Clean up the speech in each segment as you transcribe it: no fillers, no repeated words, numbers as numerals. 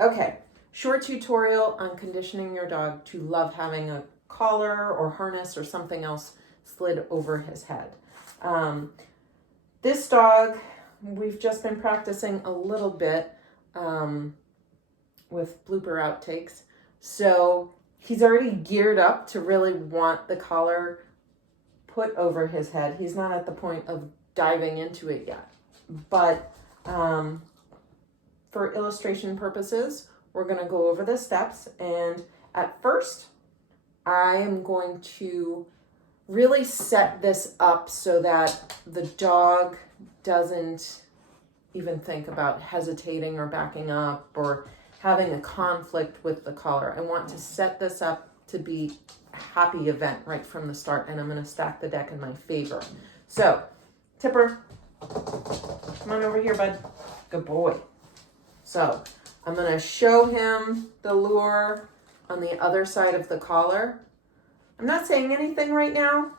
Okay, short tutorial on conditioning your dog to love having a collar or harness or something else slid over his head. This dog, we've just been practicing a little bit with blooper outtakes. So he's already geared up to really want the collar put over his head. He's not at the point of diving into it yet. But for illustration purposes, we're going to go over the steps. And at first, I am going to really set this up so that the dog doesn't even think about hesitating or backing up or having a conflict with the collar. I want to set this up to be a happy event right from the start, and I'm going to stack the deck in my favor. So, Tipper, come on over here, bud. Good boy. So, I'm going to show him the lure on the other side of the collar. I'm not saying anything right now.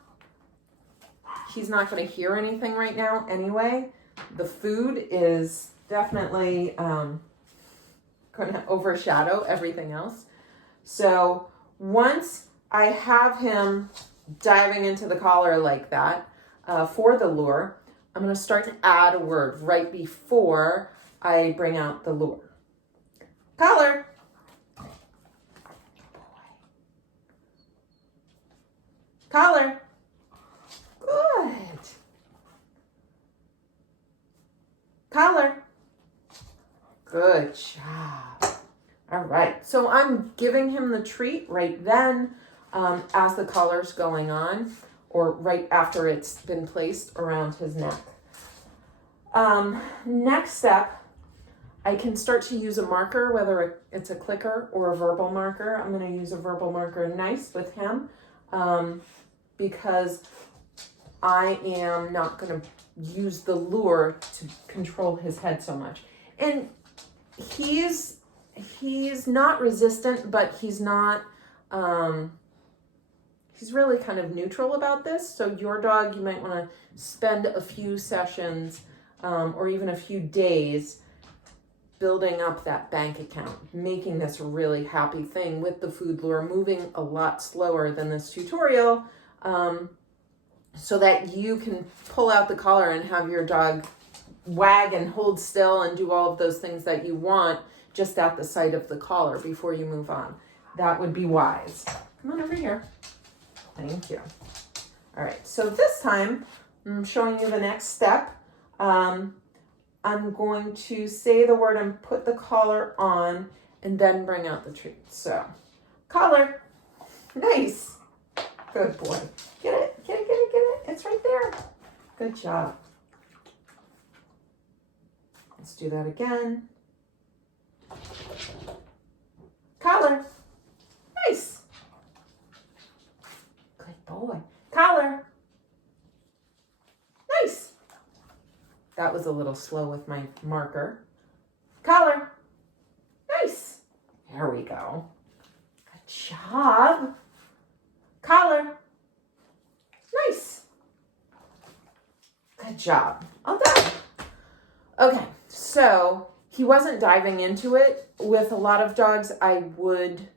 He's not going to hear anything right now anyway. The food is definitely going to overshadow everything else. So once I have him diving into the collar like that for the lure, I'm going to start to add a word right before I bring out the lure. Collar. Collar. Good. Collar. Good job. All right. So I'm giving him the treat right then as the collar's going on, or right after it's been placed around his neck. Next step, I can start to use a marker, whether it's a clicker or a verbal marker. I'm going to use a verbal marker nice with him because I am not going to use the lure to control his head so much. And he's not resistant, but he's not, he's really kind of neutral about this. So your dog, you might want to spend a few sessions or even a few days building up that bank account, making this a really happy thing with the food lure, moving a lot slower than this tutorial, so that you can pull out the collar and have your dog wag and hold still and do all of those things that you want just at the sight of the collar before you move on. That would be wise. Come on over here. Thank you. All right, so this time I'm showing you the next step. I'm going to say the word and put the collar on and then bring out the treat. So, collar. Nice. Good boy. Get it, get it, get it, get it. It's right there. Good job. Let's do that again. Collar. Nice. Good boy. Collar. Nice. That was a little slow with my marker. Collar. Nice. There we go. Good job. Collar. Nice. Good job. All done. Okay, so he wasn't diving into it. With a lot of dogs, I would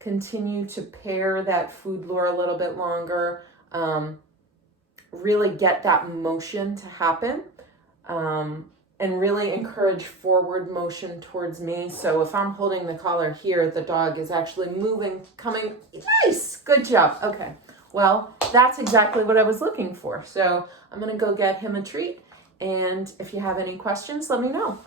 continue to pair that food lure a little bit longer, really get that motion to happen, and really encourage forward motion towards me. So if I'm holding the collar here, the dog is actually moving, coming. Nice, good job. Okay, well, that's exactly what I was looking for. So I'm gonna go get him a treat. And if you have any questions, let me know.